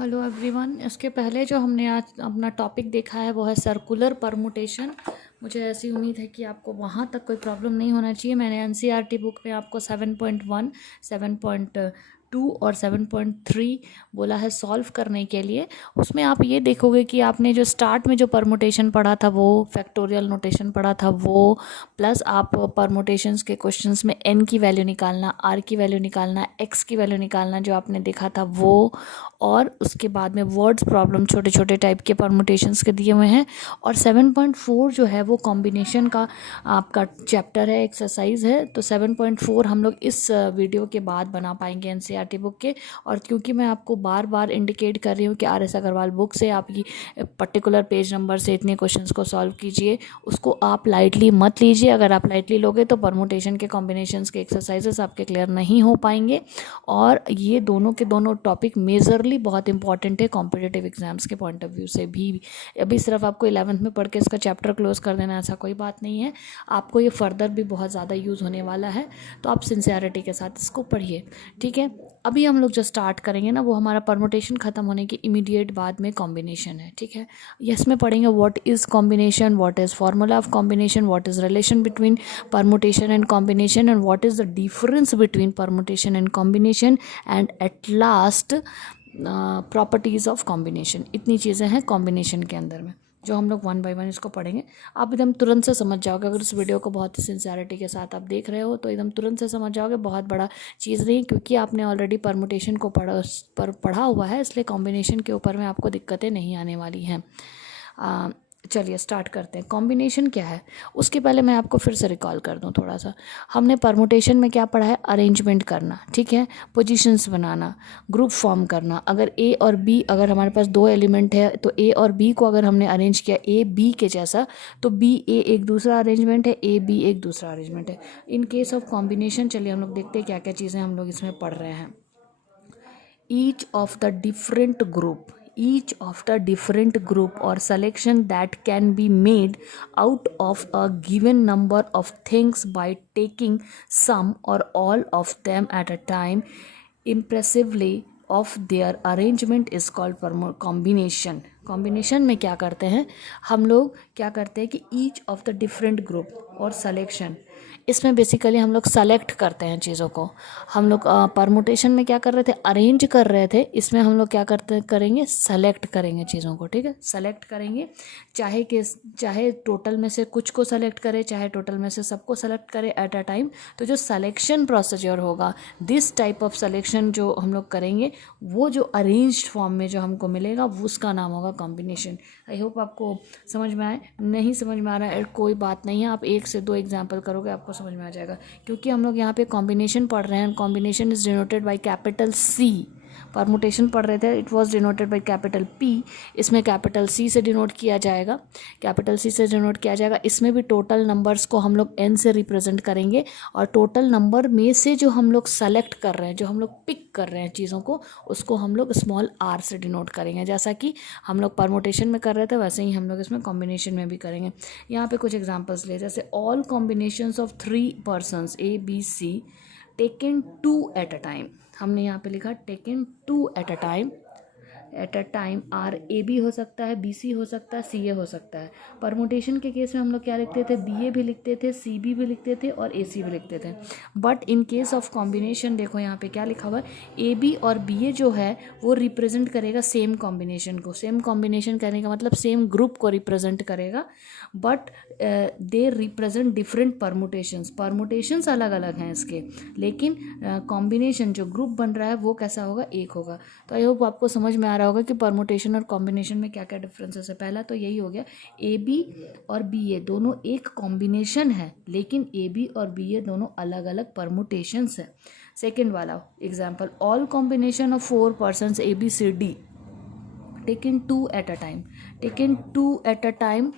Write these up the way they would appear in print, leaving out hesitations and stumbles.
Hello everyone. इसके पहले जो हमने आज अपना टॉपिक देखा है वो है सर्कुलर परमुटेशन। मुझे ऐसी उम्मीद है कि आपको वहाँ तक कोई प्रॉब्लम नहीं होना चाहिए। मैंने एनसीईआरटी बुक में आपको 7.1, 7.2 और 7.3 बोला है सॉल्व करने के लिए। उसमें आप ये देखोगे कि आपने जो स्टार्ट में जो परमुटेशन पढ़ा था वो फैक्टोरियल नोटेशन पढ़ा था वो, प्लस आप परमुटेशंस के क्वेश्चंस में एन की वैल्यू निकालना, आर की वैल्यू निकालना, एक्स की वैल्यू निकालना जो आपने देखा था वो, और उसके बाद में वर्ड्स प्रॉब्लम छोटे छोटे टाइप के परमुटेशंस के दिए हुए हैं। और 7.4 जो है वो कॉम्बिनेशन का आपका चैप्टर है, एक्सरसाइज है। तो 7.4 हम लोग इस वीडियो के बाद बना पाएंगे एनसीईआरटी बुक के। और क्योंकि मैं आपको बार बार इंडिकेट कर रही हूँ कि आर एस अग्रवाल बुक से आप ये पर्टिकुलर पेज नंबर से इतने क्वेश्चंस को सॉल्व कीजिए, उसको आप लाइटली मत लीजिए। अगर आप लाइटली लोगे तो परमुटेशन के कॉम्बिनेशंस के एक्सरसाइजेस आपके क्लियर नहीं हो पाएंगे। और ये दोनों के दोनों टॉपिक मेजरली बहुत इंपॉर्टेंट है कॉम्पिटिटिव एग्जाम्स के पॉइंट ऑफ व्यू से भी। अभी सिर्फ आपको 11th में पढ़ के इसका चैप्टर क्लोज कर देना ऐसा कोई बात नहीं है, आपको ये फर्दर भी बहुत ज़्यादा यूज़ होने वाला है। तो आप सिंसियरिटी के साथ इसको पढ़िए, ठीक है। अभी हम लोग जो स्टार्ट करेंगे ना वो हमारा परमुटेशन ख़त्म होने के इमीडिएट बाद में कॉम्बिनेशन है, ठीक है। इसमें पढ़ेंगे what is combination, what is formula of combination, what is relation between permutation and combination, and what is the difference between permutation and combination, and at last properties of combination. इतनी चीज़ें हैं combination के अंदर में जो हम लोग one by one इसको पढ़ेंगे। आप एकदम तुरंत से समझ जाओगे अगर इस वीडियो को बहुत ही सिंसियरिटी के साथ आप देख रहे हो तो एकदम तुरंत से समझ जाओगे। बहुत बड़ा चीज़ नहीं, क्योंकि आपने ऑलरेडी परमुटेशन को पढ़ा हुआ है, इसलिए कॉम्बिनेशन के ऊपर में आपको दिक्कतें नहीं आने वाली हैं। चलिए स्टार्ट करते हैं। कॉम्बिनेशन क्या है उसके पहले मैं आपको फिर से रिकॉल कर दूं थोड़ा सा। हमने परमुटेशन में क्या पढ़ा है? अरेंजमेंट करना, ठीक है, पोजीशंस बनाना, ग्रुप फॉर्म करना। अगर ए और बी, अगर हमारे पास दो एलिमेंट है तो ए और बी को अगर हमने अरेंज किया ए बी के जैसा, तो बी ए एक दूसरा अरेंजमेंट है, ए बी एक दूसरा अरेंजमेंट है। इन केस ऑफ कॉम्बिनेशन चलिए हम लोग देखते हैं क्या क्या चीज़ें हम लोग इसमें पढ़ रहे हैं। each of the different group each of the different group or selection that can be made out of a given number of things by taking some or all of them at a time impressively of their arrangement is called combination. Combination में क्या करते हैं हम लोग? क्या करते हैं कि each of the different group और सलेक्शन, इसमें बेसिकली हम लोग सेलेक्ट करते हैं चीज़ों को। हम लोग परमुटेशन में क्या कर रहे थे? अरेंज कर रहे थे। इसमें हम लोग क्या करेंगे? सेलेक्ट करेंगे चीज़ों को, ठीक है, सेलेक्ट करेंगे। चाहे टोटल में से कुछ को सेलेक्ट करें, चाहे टोटल में से सबको सेलेक्ट करें एट अ टाइम। तो जो सेलेक्शन प्रोसीजर होगा, दिस टाइप ऑफ सेलेक्शन जो हम लोग करेंगे, वो जो अरेंज्ड फॉर्म में जो हमको मिलेगा वो उसका नाम होगा कॉम्बिनेशन। आई होप आपको समझ में आए। नहीं समझ में आ रहा है कोई बात नहीं है, आप एक से दो एग्जाम्पल करोगे आपको समझ में आ जाएगा। क्योंकि हम लोग यहाँ पे कॉम्बिनेशन पढ़ रहे हैं, combination is denoted by capital C. Permutation पढ़ रहे थे, it was denoted by capital P, इसमें कैपिटल सी से डिनोट किया जाएगा, कैपिटल सी से डिनोट किया जाएगा। इसमें भी टोटल नंबर्स को हम लोग एन से रिप्रेजेंट करेंगे, और टोटल नंबर में से जो हम लोग सेलेक्ट कर रहे हैं, जो हम लोग पिक कर रहे हैं चीज़ों को, उसको हम लोग स्मॉल आर से डिनोट करेंगे। जैसा कि हम लोग परमुटेशन में कर रहे थे वैसे ही हम लोग इसमें कॉम्बिनेशन में भी करेंगे। यहाँ पे कुछ एग्जांपल्स ले, जैसे all combinations of 3 persons A B C taken 2 at a time. हमने यहाँ पे लिखा taken 2 at a time are A B हो सकता है, बी सी हो सकता है, सी ए हो सकता है। परमुटेशन के केस में हम लोग क्या लिखते थे? बी ए भी लिखते थे, सी बी भी लिखते थे, और ए सी भी लिखते थे। But in case of combination देखो यहाँ पे क्या लिखा हुआ है, ए बी और बी ए जो है वो रिप्रेजेंट करेगा सेम कॉम्बिनेशन को। सेम कॉम्बिनेशन करने का मतलब सेम ग्रुप को रिप्रेजेंट करेगा, but they represent different permutations. Permutations अलग अलग हैं इसके, लेकिन कॉम्बिनेशन जो ग्रुप बन रहा है वो कैसा होगा? एक होगा। तो आई होप आपको समझ में आ रहा होगा कि परमुटेशन और कॉम्बिनेशन में क्या क्या डिफरेंसेस है। पहला तो यही हो गया, ए बी और बी ए दोनों एक कॉम्बिनेशन है, लेकिन ए बी और बी ए दोनों अलग अलग परमुटेशंस है। सेकेंड वाला example, all combination of 4 persons A B C D taken 2 at a time. Taken 2 at a time,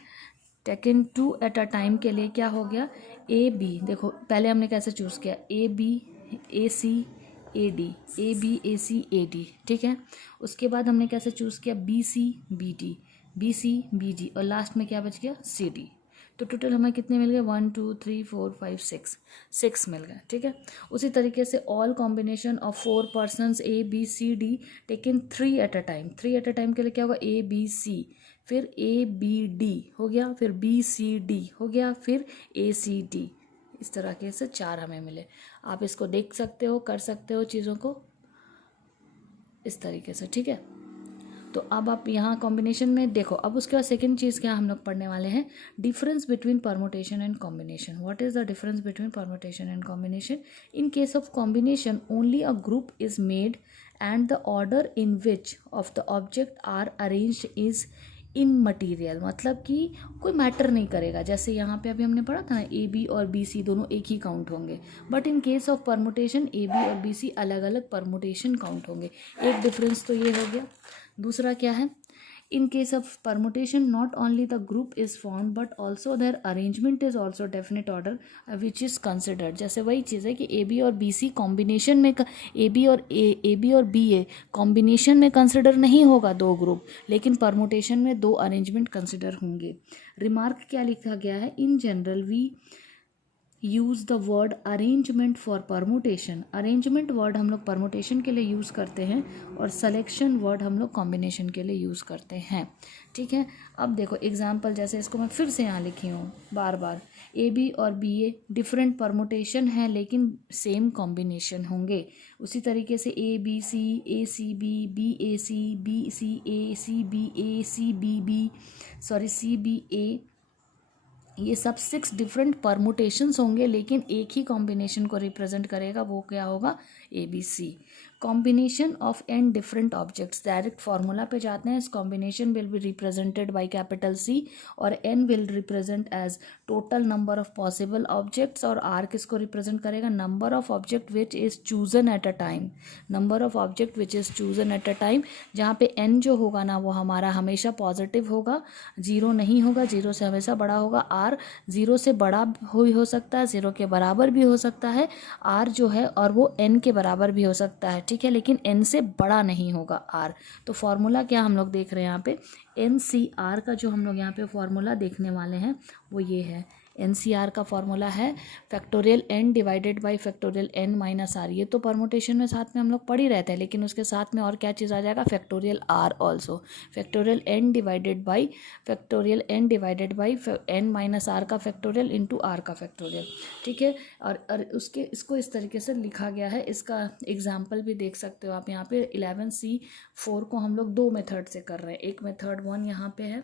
taken 2 at a time के लिए क्या हो गया? ए बी, देखो पहले हमने कैसे चूज़ किया, A B A C A D, A B A C A D, ठीक है। उसके बाद हमने कैसे चूज़ किया? B C B D, B C B D, और लास्ट में क्या बच गया? C D. तो टोटल हमें कितने मिल गए, 1 2 3 4 5 6, 6 मिल गए, ठीक है। उसी तरीके से all combination of 4 persons A B C D taken 3 at a time, 3 at a time के लिए क्या होगा, ए बी सी, फिर ए बी डी हो गया, फिर बी सी डी हो गया, फिर ए सी डी, इस तरह के से 4 हमें मिले। आप इसको देख सकते हो, कर सकते हो चीज़ों को इस तरीके से, ठीक है। तो अब आप यहाँ कॉम्बिनेशन में देखो। अब उसके बाद सेकंड चीज़ क्या हम लोग पढ़ने वाले हैं, difference between permutation and combination. What is the difference between permutation and combination? In case of combination only a group is made and the order in which of the object are arranged is in material, मतलब कि कोई matter नहीं करेगा। जैसे यहाँ पे अभी हमने पढ़ा था ना, ए बी और बी सी दोनों एक ही काउंट होंगे, but in case of permutation A B और बी सी अलग अलग परमुटेशन काउंट होंगे। एक डिफरेंस तो ये हो गया। दूसरा क्या है, in case of permutation not only the group is formed but also their arrangement is also definite order which is considered. जैसे वही चीज़ है कि ए बी और बी सी कॉम्बिनेशन में, ए बी और बी ए कॉम्बिनेशन में consider नहीं होगा दो ग्रुप, लेकिन परमुटेशन में दो अरेंजमेंट कंसिडर होंगे। रिमार्क क्या लिखा गया है, in general we use the word arrangement for permutation. Arrangement word हम लोग परमुटेशन के लिए यूज़ करते हैं और सलेक्शन वर्ड हम लोग कॉम्बिनेशन के लिए यूज़ करते हैं, ठीक है। अब देखो एग्जाम्पल, जैसे इसको मैं फिर से यहाँ लिखी हूँ बार बार, ए बी और बी ए डिफरेंट परमुटेशन है लेकिन सेम कॉम्बिनेशन होंगे। उसी तरीके से A B C B A C B C A C B A C B B C B A, ये सब 6 डिफरेंट परमुटेशंस होंगे लेकिन एक ही कॉम्बिनेशन को रिप्रेजेंट करेगा, वो क्या होगा, A B C. Combination of n different objects, direct formula पे जाते हैं। इस combination will be represented by capital C और n will represent as total number of possible objects, और आर किसको रिप्रेजेंट करेगा, number of object which is chosen at a time, number of object which is chosen at a time, जहाँ पे N जो होगा ना वो हमारा हमेशा पॉजिटिव होगा, 0 नहीं होगा, 0 से हमेशा बड़ा होगा। आर 0 से बड़ा हो सकता है, 0 के बराबर भी हो सकता है आर जो है, और वो एन के बराबर भी हो सकता है, ठीक है, लेकिन एन से बड़ा नहीं होगा आर। तो फॉर्मूला क्या हम लोग देख रहे हैं यहाँ पे, एन सी आर का जो हम लोग यहाँ पे फॉर्मूला देखने वाले हैं वो ये है। एन सी आर का फॉर्मूला है factorial N divided by factorial N minus R. ये तो परमुटेशन में साथ में हम लोग पढ़ ही रहते हैं, लेकिन उसके साथ में और क्या चीज़ आ जाएगा, factorial R also. Factorial N divided by N minus R का फैक्टोरियल इंटू आर का फैक्टोरियल, ठीक है। और उसके इसको इस तरीके से लिखा गया है। इसका एग्जाम्पल भी देख सकते हो आप यहाँ पे। 11C4 को हम लोग 2 मेथड से कर रहे हैं। एक मेथड 1 यहाँ पे है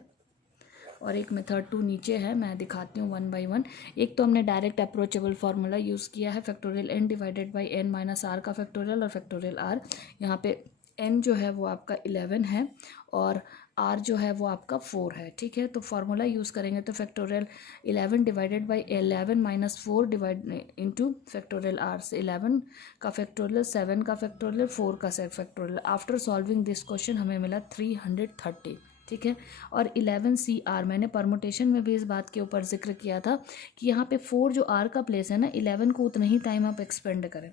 और एक मेथड 2 नीचे है। मैं दिखाती हूँ 1 बाई 1। एक तो हमने डायरेक्ट अप्रोचेबल फार्मूला यूज़ किया है, factorial N divided by N minus R का फैक्टोरियल और फैक्टोरियल आर। यहाँ पे एन जो है वो आपका 11 है और आर जो है वो आपका 4 है, ठीक है। तो फार्मूला यूज़ करेंगे तो factorial 11 divided by 11 minus 4 divide into factorial R से 11 का फैक्टोरियल, 7 का फैक्टोरियल, 4 का factorial. After solving this question हमें मिला 330, ठीक है। और 11CR, मैंने परमुटेशन में भी इस बात के ऊपर जिक्र किया था कि यहाँ पे 4 जो R का प्लेस है ना, 11 को उतना ही टाइम आप एक्सपेंड करें।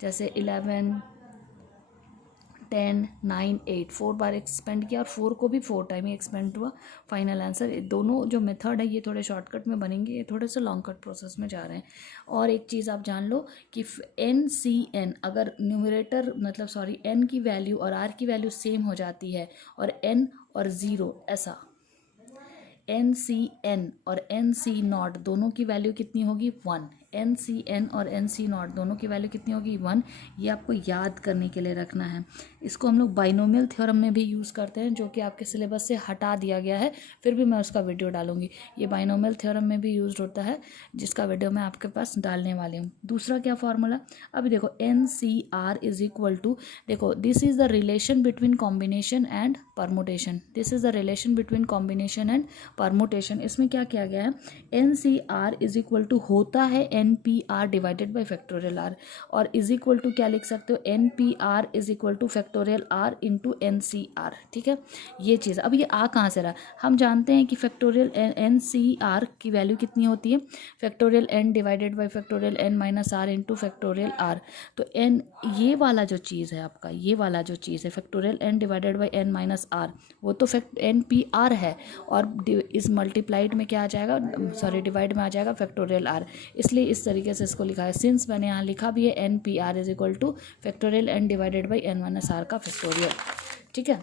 जैसे 11 10 9 8 4 बार एक्सपेंड किया और 4 को भी 4 टाइम ही एक्सपेंड हुआ। फाइनल आंसर, दोनों जो मेथड है ये थोड़े शॉर्टकट में बनेंगे, ये थोड़े से लॉन्ग कट प्रोसेस में जा रहे हैं। और एक चीज़ आप जान लो कि NCN अगर न्यूमरेटर मतलब सॉरी n की वैल्यू और r की वैल्यू सेम हो जाती है और n और 0 ऐसा, NCN और NC0 दोनों की वैल्यू कितनी होगी, 1। NCN और NC0 दोनों की वैल्यू कितनी होगी, 1। ये आपको याद करने के लिए रखना है। इसको हम लोग बाइनोमियल थ्योरम में भी यूज़ करते हैं, जो कि आपके सिलेबस से हटा दिया गया है, फिर भी मैं उसका वीडियो डालूंगी। ये बाइनोमियल थ्योरम में भी यूज होता है, जिसका वीडियो मैं आपके पास डालने वाली हूँ। दूसरा क्या फॉर्मूला, अभी देखो NCR इज इक्वल टू, देखो this is the relation between combination and permutation, this is the relation between combination and permutation. इसमें क्या किया गया है, NCR इज इक्वल टू होता है NPR divided by factorial R, और इज इक्वल टू क्या लिख सकते हो, NPR is equal to factorial factorial R into N C R, ठीक है। ये चीज़ अब ये आ कहाँ से रहा, हम जानते हैं कि फैक्टोरियल एन सी आर की वैल्यू कितनी होती है, factorial N divided by factorial N minus R into factorial R. तो एन, ये वाला जो चीज़ है आपका, ये वाला जो चीज़ है factorial N divided by N minus R, वो तो फैक्ट एन पी आर है, और इस मल्टीप्लाइड में क्या आ जाएगा, सॉरी डिवाइड में आ जाएगा फैक्टोरियल आर। इसलिए इस तरीके से इसको लिखा है, सिंस मैंने यहाँ लिखा भी है N P R is equal to factorial N divided by N minus R का फैक्टोरियल, ठीक है।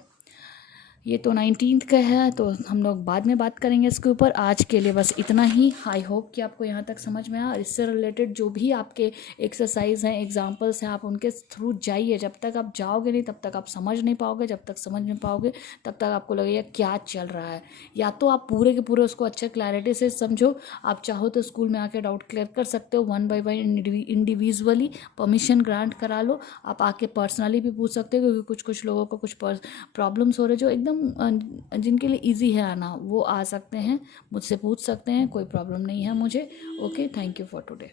ये तो 19th का है, तो हम लोग बाद में बात करेंगे इसके ऊपर। आज के लिए बस इतना ही। आई होप कि आपको यहाँ तक समझ में आया। इससे रिलेटेड जो भी आपके एक्सरसाइज हैं, एग्जांपल्स हैं, आप उनके थ्रू जाइए। जब तक आप जाओगे नहीं तब तक आप समझ नहीं पाओगे, जब तक समझ नहीं पाओगे तब तक आपको लगेगा क्या चल रहा है। या तो आप पूरे के पूरे उसको अच्छे क्लैरिटी से समझो, आप चाहो तो स्कूल में आके डाउट क्लियर कर सकते हो, 1 बाय 1 इंडिविजुअली परमिशन ग्रांट करा लो। आप आके पर्सनली भी पूछ सकते हो, क्योंकि कुछ लोगों को कुछ प्रॉब्लम्स हो रहे जो एकदम जिनके लिए इजी है आना, वो आ सकते हैं, मुझसे पूछ सकते हैं, कोई प्रॉब्लम नहीं है मुझे। Okay, thank you for today.